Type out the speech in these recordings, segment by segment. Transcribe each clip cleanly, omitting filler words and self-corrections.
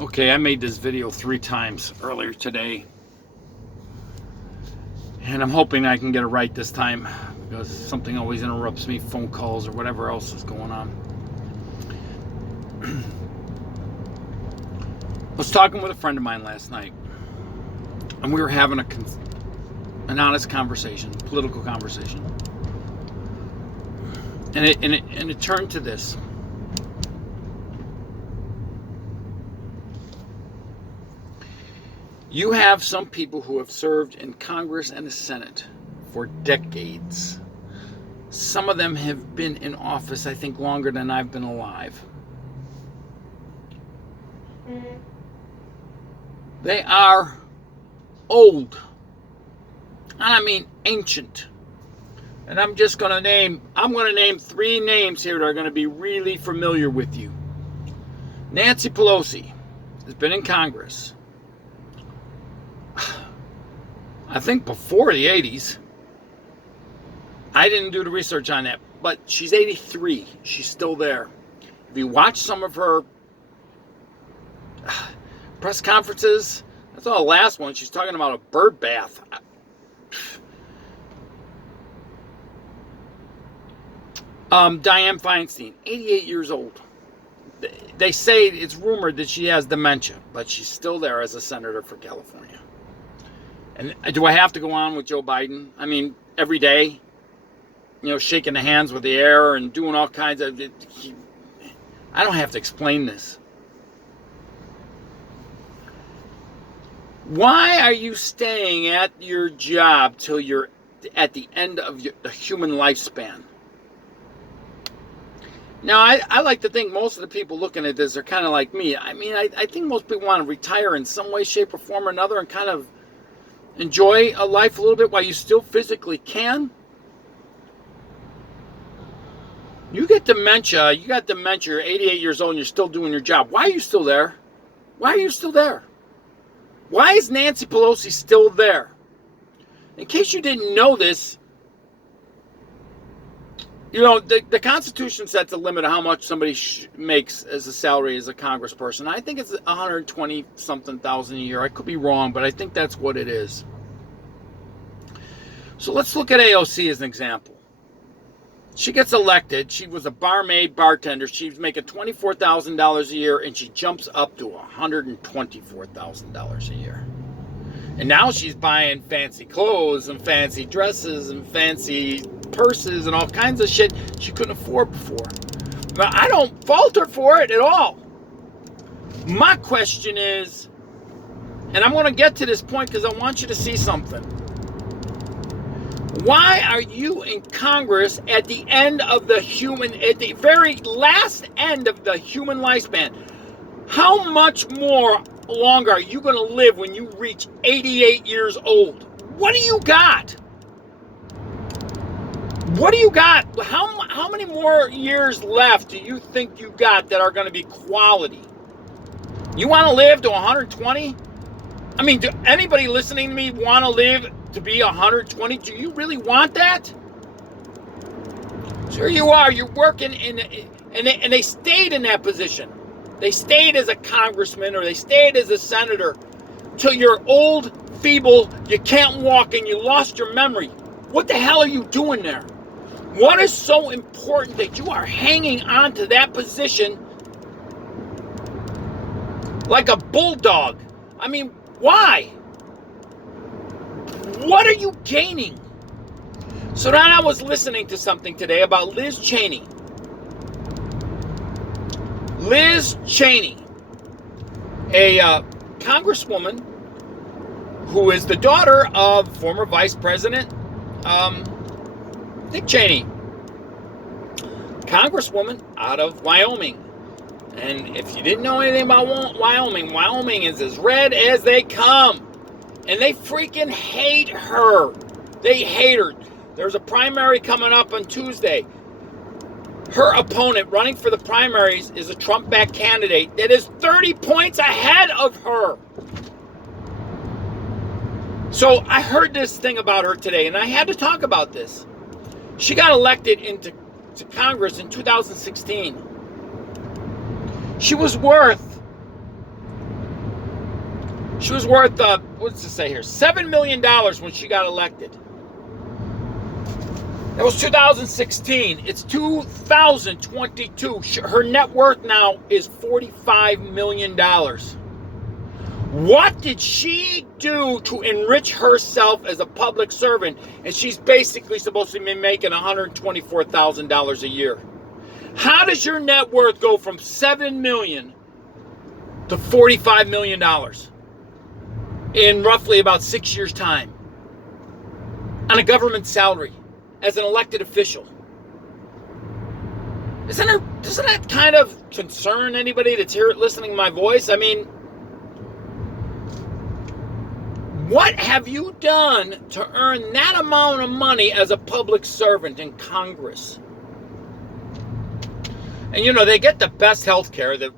Okay, I made this video 3 times earlier today, and I'm hoping I can get it right this time because something always interrupts me, phone calls or whatever else is going on. I was talking with a friend of mine last night, and we were having an honest conversation, political conversation, and it turned to this. You have some people who have served in Congress and the Senate for decades. Some of them have been in office, I think, longer than I've been alive. They are old. And I mean ancient. And I'm going to name 3 names here that are going to be really familiar with you. Nancy Pelosi has been in Congress, I think, before the 80s. I didn't do the research on that, but she's 83. She's still there. If you watch some of her press conferences, that's all the last one. She's talking about a bird bath. Dianne Feinstein, 88 years old. They say, it's rumored that she has dementia, but she's still there as a senator for California. And do I have to go on with Joe Biden? I mean, every day, shaking the hands with the air and doing all kinds of... I don't have to explain this. Why are you staying at your job till you're at the end of the human lifespan? Now, I like to think most of the people looking at this are kind of like me. I mean, I think most people want to retire in some way, shape, or form or another and kind of enjoy a life a little bit while you still physically can. You got dementia, you're 88 years old and you're still doing your job. Why are you still there? Why are you still there? Why is Nancy Pelosi still there? In case you didn't know this, the Constitution sets a limit of how much somebody makes as a salary as a congressperson. I think it's 120-something thousand a year. I could be wrong, but I think that's what it is. So let's look at AOC as an example. She gets elected. She was a bartender. She's making $24,000 a year, and she jumps up to $124,000 a year. And now she's buying fancy clothes and fancy dresses and fancy purses and all kinds of shit she couldn't afford before. But I don't fault her for it at all. My question is, and I'm going to get to this point because I want you to see something. Why are you in Congress at the very last end of the human lifespan? How much more longer are you going to live when you reach 88 years old? What do you got? What do you got? How many more years left do you think you got that are going to be quality? You want to live to 120? I mean, do anybody listening to me want to live to be 120? Do you really want that? Sure you are. You're working and they stayed in that position. They stayed as a congressman or they stayed as a senator till you're old, feeble, you can't walk, and you lost your memory. What the hell are you doing there? What is so important that you are hanging on to that position like a bulldog? I mean, why? What are you gaining? So then I was listening to something today about Liz Cheney. Liz Cheney, a congresswoman who is the daughter of former Vice President Dick Cheney, congresswoman out of Wyoming. And if you didn't know anything about Wyoming, Wyoming is as red as they come. And they freaking hate her. They hate her. There's a primary coming up on Tuesday. Her opponent running for the primaries is a Trump-backed candidate that is 30 points ahead of her. So I heard this thing about her today, and I had to talk about this. She got elected into Congress in 2016. She was worth She was worth, what does it say here? $7 million when she got elected. That was 2016. It's 2022. Her net worth now is $45 million. What did she do to enrich herself as a public servant? And she's basically supposed to be making $124,000 a year. How does your net worth go from $7 million to $45 million in roughly about 6 years' time on a government salary as an elected official? Doesn't that kind of concern anybody that's here listening to my voice? I mean, what have you done to earn that amount of money as a public servant in Congress? And you know, they get the best health care that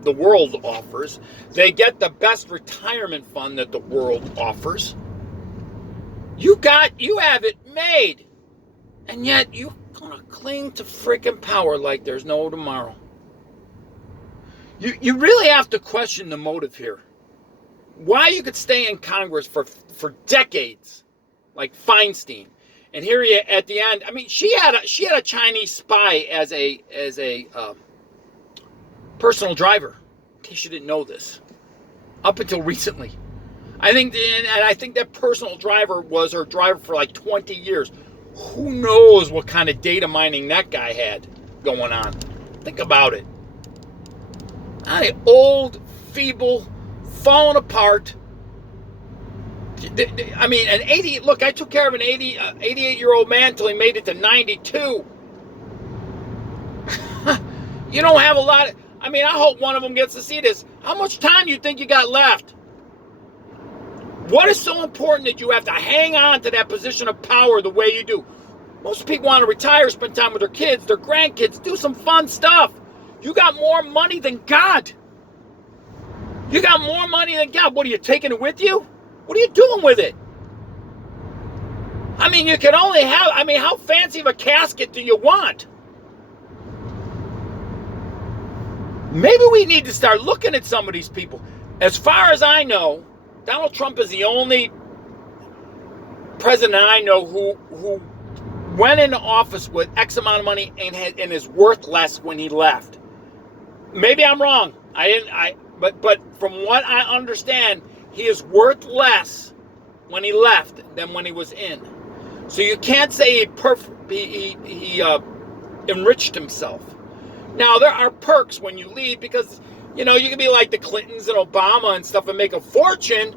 the world offers. They get the best retirement fund that the world offers. You have it made. And yet you're gonna cling to freaking power like there's no tomorrow. You really have to question the motive here. Why you could stay in Congress for decades, like Feinstein, and here you at the end. I mean, she had a Chinese spy as a personal driver. In case you didn't know this, up until recently, I think that personal driver was her driver for like 20 years. Who knows what kind of data mining that guy had going on? Think about it. Old, feeble, falling apart. I mean, I took care of an 88-year-old man until he made it to 92. You don't have a lot I hope one of them gets to see this. How much time do you think you got left? What is so important that you have to hang on to that position of power the way you do? Most people want to retire, spend time with their kids, their grandkids, do some fun stuff. You got more money than God. You got more money than God. What, are you taking it with you? What are you doing with it? I mean, you can only have, how fancy of a casket do you want? Maybe we need to start looking at some of these people. As far as I know, Donald Trump is the only president I know who went into office with X amount of money and is worth less when he left. Maybe I'm wrong. But from what I understand, he is worth less when he left than when he was in. So you can't say he enriched himself. Now, there are perks when you leave because, you can be like the Clintons and Obama and stuff and make a fortune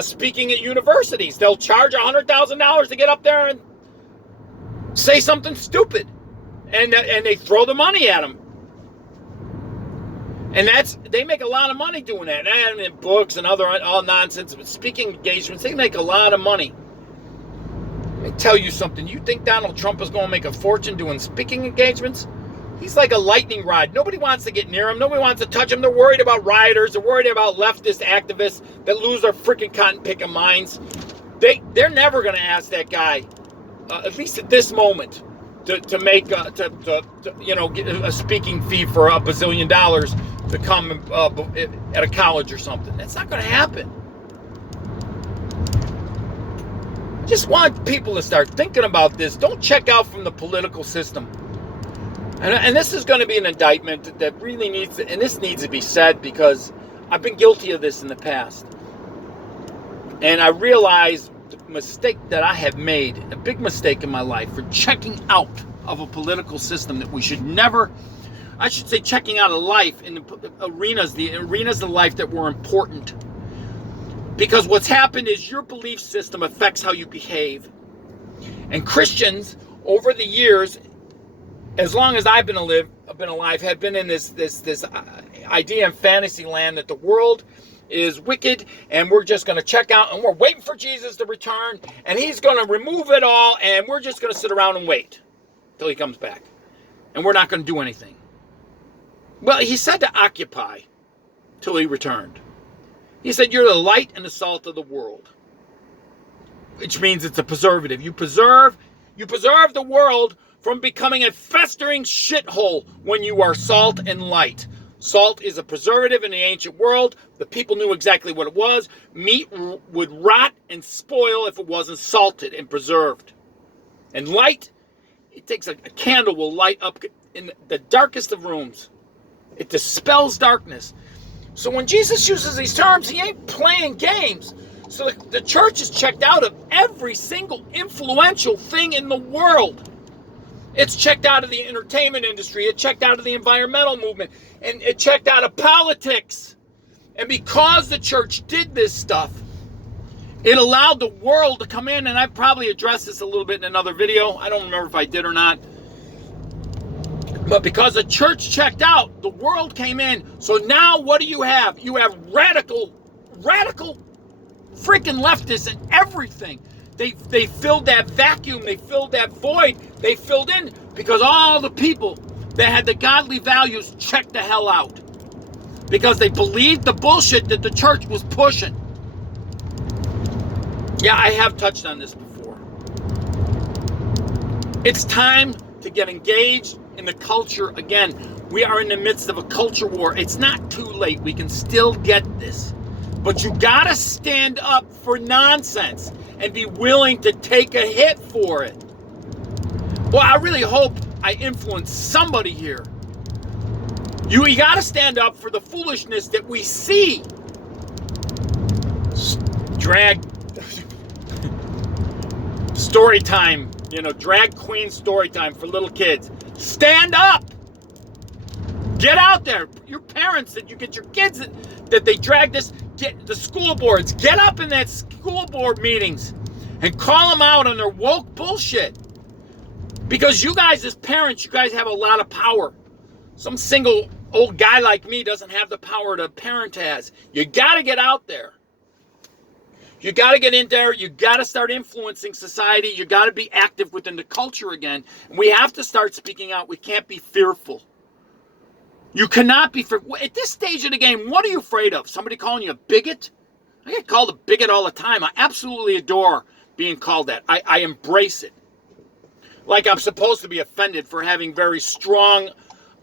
speaking at universities. They'll charge $100,000 to get up there and say something stupid. And they throw the money at them. And they make a lot of money doing that. And in books and all nonsense, but speaking engagements, they make a lot of money. Let me tell you something. You think Donald Trump is going to make a fortune doing speaking engagements? He's like a lightning rod. Nobody wants to get near him. Nobody wants to touch him. They're worried about rioters. They're worried about leftist activists that lose their freaking cotton-picking minds. They're never going to ask that guy, at least at this moment, to make get a speaking fee for $1 bazillion to come at a college or something. That's not going to happen. I just want people to start thinking about this. Don't check out from the political system. And this is going to be an indictment that really needs to, and this needs to be said because I've been guilty of this in the past. And I realize the mistake that I have made, a big mistake in my life, for checking out of a political system that we should never, I should say checking out of life in the arenas of life that were important. Because what's happened is your belief system affects how you behave. And Christians, over the years, as long as I've been alive, have been in this idea in fantasy land that the world is wicked and we're just going to check out and we're waiting for Jesus to return and he's going to remove it all and we're just going to sit around and wait till he comes back and we're not going to do anything. Well, he said to occupy till he returned. He said you're the light and the salt of the world, which means it's a preservative. You preserve the world from becoming a festering shithole when you are salt and light. Salt is a preservative in the ancient world. The people knew exactly what it was. Meat would rot and spoil if it wasn't salted and preserved. And light, it takes a candle will light up in the darkest of rooms. It dispels darkness. So when Jesus uses these terms, he ain't playing games. So the church is checked out of every single influential thing in the world. It's checked out of the entertainment industry. It checked out of the environmental movement. And it checked out of politics. And because the church did this stuff, it allowed the world to come in. And I've probably addressed this a little bit in another video. I don't remember if I did or not. But because the church checked out, the world came in. So now what do you have? You have radical freaking leftists and everything. They filled that vacuum. They filled that void. They filled in because all the people that had the godly values checked the hell out. Because they believed the bullshit that the church was pushing. Yeah, I have touched on this before. It's time to get engaged in the culture again. We are in the midst of a culture war. It's not too late. We can still get this. But you gotta stand up for nonsense and be willing to take a hit for it. Well, I really hope I influence somebody here. You gotta stand up for the foolishness that we see. Drag story time, drag queen story time for little kids. Stand up. Get out there. Your parents, that you get your kids that they drag this, get the school boards, get up in that school board meetings and call them out on their woke bullshit. Because you guys as parents, you guys have a lot of power. Some single old guy like me doesn't have the power that a parent has. You got to get out there. You got to get in there. You got to start influencing society. You got to be active within the culture again. And we have to start speaking out. We can't be fearful. You cannot be fearful. At this stage of the game, what are you afraid of? Somebody calling you a bigot? I get called a bigot all the time. I absolutely adore being called that. I embrace it. Like I'm supposed to be offended for having very strong,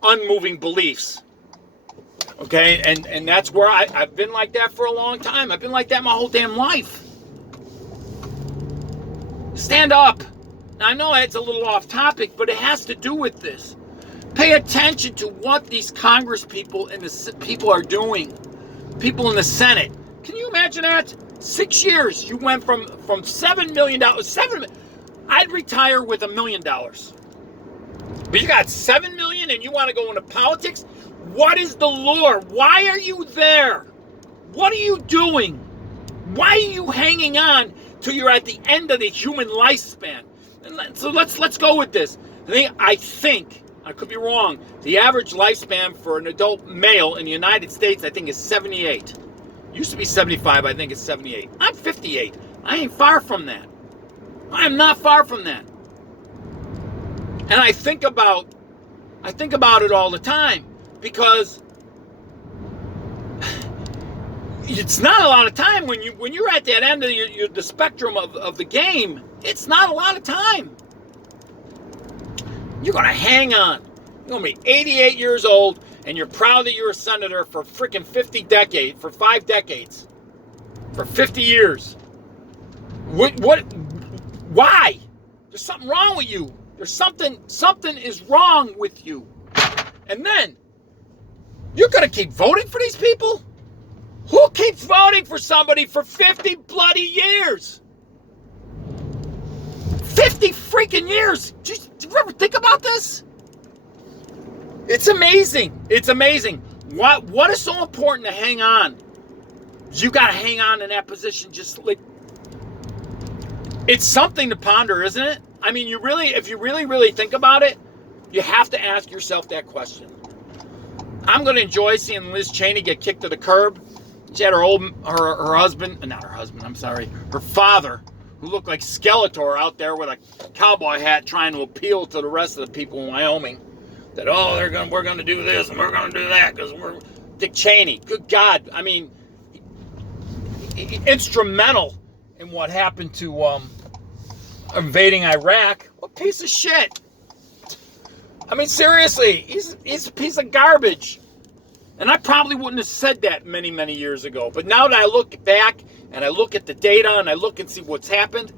unmoving beliefs. Okay, and that's where I've been like that for a long time. I've been like that my whole damn life. Stand up. Now, I know it's a little off topic, but it has to do with this. Pay attention to what these Congress people and the people are doing. People in the Senate. Can you imagine that? 6 years, you went from $7 million. I'd retire with $1 million. But you got $7 million and you want to go into politics? What is the lure? Why are you there? What are you doing? Why are you hanging on till you're at the end of the human lifespan? And so let's go with this. I think, I could be wrong, the average lifespan for an adult male in the United States, I think, is 78. Used to be 75, I think it's 78. I'm 58. I ain't far from that. I am not far from that. And I think about it all the time. Because it's not a lot of time when you're at that end of the spectrum of the game. It's not a lot of time. You're gonna hang on. You're gonna be 88 years old, and you're proud that you're a senator for freaking 5 decades, for 50 years. What? Why? There's something wrong with you. There's something is wrong with you. And then. You're going to keep voting for these people? Who keeps voting for somebody for 50 bloody years? 50 freaking years. Do you ever think about this? It's amazing. It's amazing. What is so important to hang on? You got to hang on in that position. Just like, it's something to ponder, isn't it? I mean, if you really think about it, you have to ask yourself that question. I'm going to enjoy seeing Liz Cheney get kicked to the curb. She had her father, who looked like Skeletor out there with a cowboy hat trying to appeal to the rest of the people in Wyoming. That, we're going to do this and we're going to do that because we're Dick Cheney. Good God. I mean, instrumental in what happened to invading Iraq. What piece of shit. I mean, seriously, he's a piece of garbage. And I probably wouldn't have said that many, many years ago. But now that I look back and I look at the data and I look and see what's happened,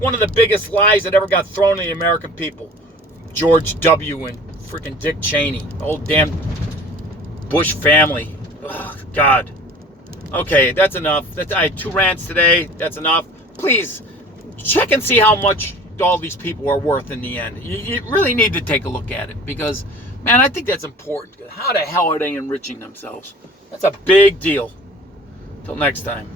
one of the biggest lies that ever got thrown at the American people. George W. and freaking Dick Cheney. The whole damn Bush family. Oh, God. Okay, that's enough. I had 2 rants today. That's enough. Please, check and see how much all these people are worth in the end. You really need to take a look at it because, man, I think that's important. How the hell are they enriching themselves? That's a big deal. Till next time.